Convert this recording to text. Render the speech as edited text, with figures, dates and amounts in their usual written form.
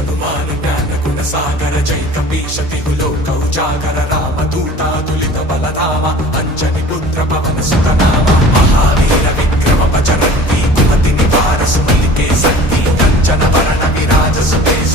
హనుమాన్ జ్ఞాన గుణ సాగర జై కపీశ తిగులోకౌ జాగర రామదూతాతులిత బలధామ అంజని పుత్ర పవన సుతనామ మహావీర విక్రమ బజరంగి కుమతి నివార సుమలికే సంగీ కంచన వరణ విరాజ సుబేశ